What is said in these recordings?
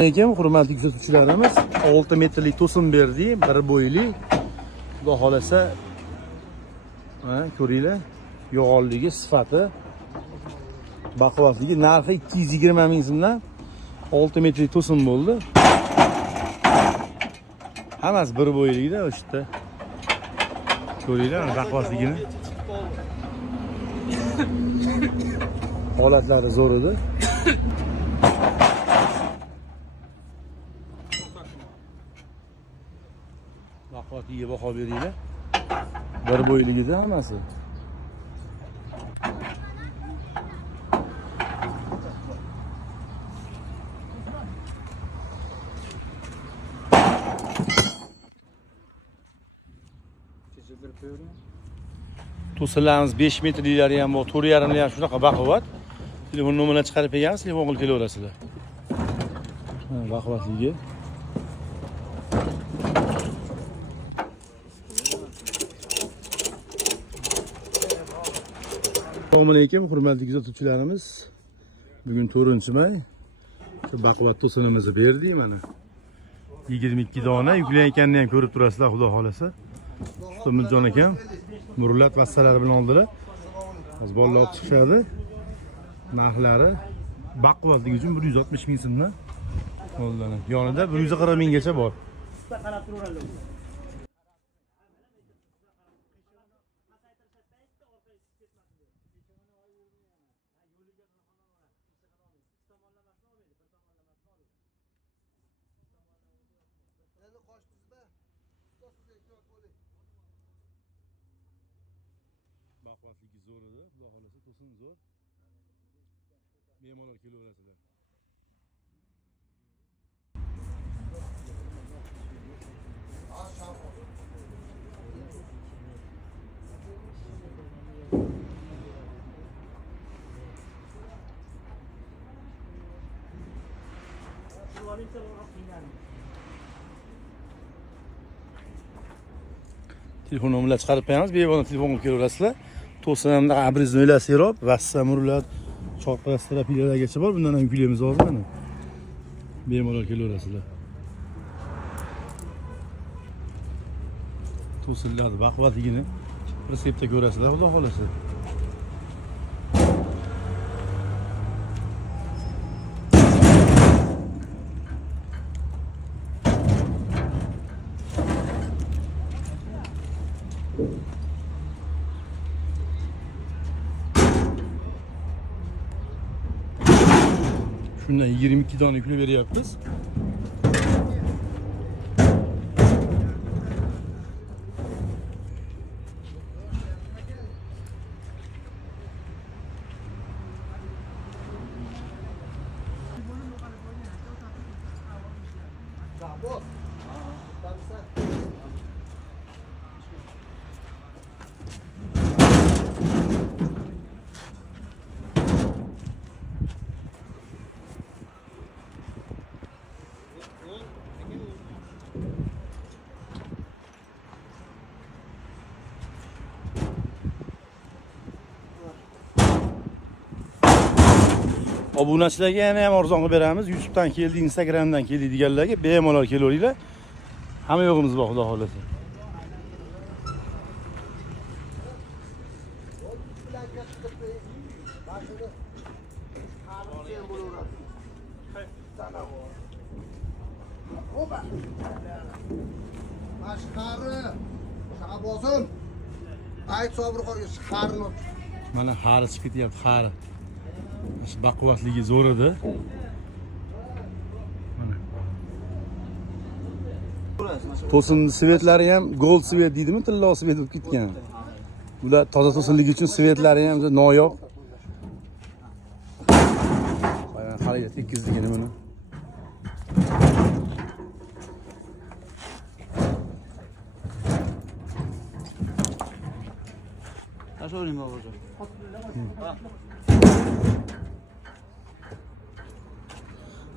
Lekin hurmatli kuzatuvchilarimiz 6 metrlik to'sin berdik, bir bo'yli. Xudo xolasa, ko'ringlar, yo'g'onligi, sifati, baquvvatligi, narxi 220 ming so'mdan 6 metrlik to'sin bo'ldi. Hammasi bir bo'ylikda o'sha yerda. Ko'ringlar, baquvvatligini. Holatlari zo'r edi. Baquvvatligiga baho beringlar. Bir bo'yligida hammasi. To'sinlarimiz 5 metrliklari ham bor, 4,5 ham shunaqa baquvvat. Telefon nomerlarini chiqarib berganmiz, telefon qilib kelaverasizlar. Baquvvatligi. Assalomu alaykum, hurmatli kuzatuvchilarimiz. Bugun 4-may. Shu baquvvat to'sinimizni berdik mana. 22 dona yuklanganini ham ko'rib turasizlar, xudo xolasa. Umidjon akam murlat vassalari bilan oldilar. Hozir bolalar olib chiqishadi. Narxlari baquvvatligi uchun 160 ming so'mdan oldilar. Yonida 140 minggacha bor. Baquvvatligi zo'r edi, xudo xolasa to'sin zo'r. Bemalol kelaverasizlar. Telefon nomerlarini chiqarib qo'yamiz, bemalol telefon qilib kelaverasizlar. To'sinimda abriznoylar sirop, vassa murlat, choqlar, terapiyalargacha bor. Bundan ham yuklaymiz hozir mana. Bemalol kelaverasizlar. To'sinlarning baquvvatligini reseptda ko'rasizlar, xudo xolasa. Şundan 22 tane yüklü veri yapacağız. Obunachilarga yana ham arzonga beramiz. YouTube'dan keldi, Instagram'dan keldi deganlarga bemalol kelaveringlar. Hamma yo'g'imiz bor, xudo xolasa. Mana xari chiqib ketyapti, xari. Baquvvatligi zo'r edi. Mana. To'sin svetlari ham gold svet deydimi, tilla svet bo'lib ketgan. Bular toza to'sinligi uchun svetlari ham noyob. Mana qarayga tekkizligini buni. Tashoring babajon.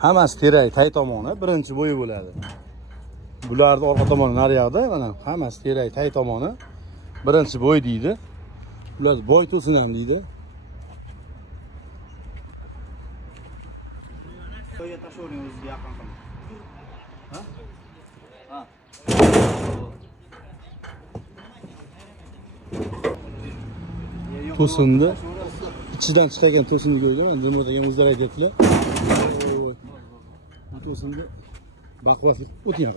Hammasi terak, tay tomoni birinchi bo'yi bo'ladi. Bularning orqa tomoni naryoqda, mana hammasi terak, tay tomoni birinchi bo'y deydi. Ular boy to'sin ham deydi. To'yga tashlayvering o'ziga yaqin qilib. To'sinni ichidan chiqargan to'sinni ko'rdim. Nima degan o'zlari aytadilar. Bu to'sinni baquvvatlik o'tgan.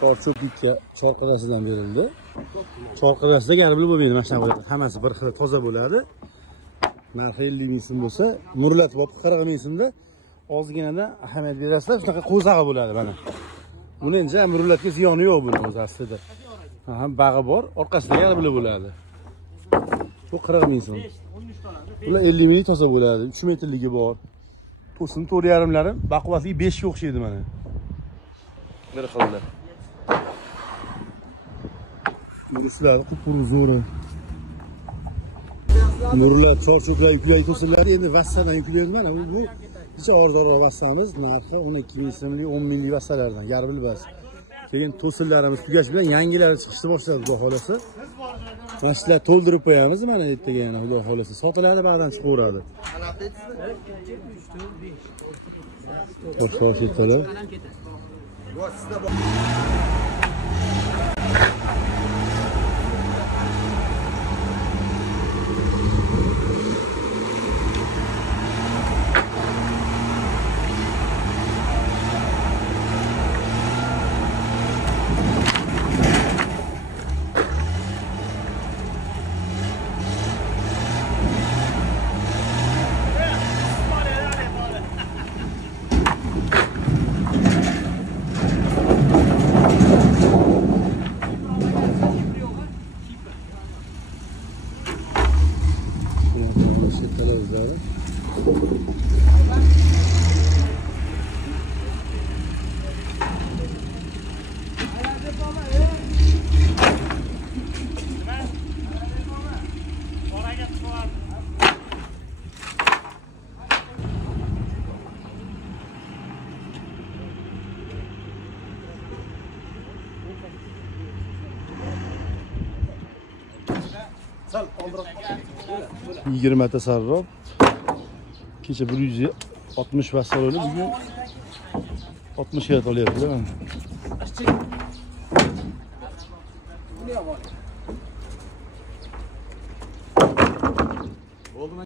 Chorcho'plikka chorqadasidan berildi. Chorqadasida garibli bo'lmaydi, mana shunaqa bo'ladi. Hammasi bir xil toza bo'ladi. Narxi 50 ming so'm bo'lsa, murlatib olib 40 ming so'mda ozginada ahamiyat berasizlar. Shunaqa qo'zag'i bo'ladi mana. Buni endi murlatga ziyoni yo'q buni o'zi aslida. Ham bag'i bor, orqasida garibli bo'ladi. Bu 40 ming so'm. Bular 50 ming toza bo'ladi. 3 metrligi bor. To'sin 4,5lari, baquvvatligi 5 ga o'xshaydi mana. Bir xillar. Buruslar qupur zo'ri. Nurlar, chorcho'plar yuklay to'sinlar endi vassadan yuklaydi mana. Bu necha arzonroq vassamiz, narxi 12 ming so'mlik, 10 minglik vassalardan, garbil bas. Keyin to'sinlarimiz tugash bilan yangilari chiqishni boshladi, xudo xolasa. Mana shular to'ldirib qo'yamiz mana ertaga yana, xudo xolasa. Sotiladi, ba'dan chiqaveradi. Xo'sh, to'lar. Sal oldiroq. 20 ta sarrob. Kecha 160 vassal olib, bugun 60 ga olyapti.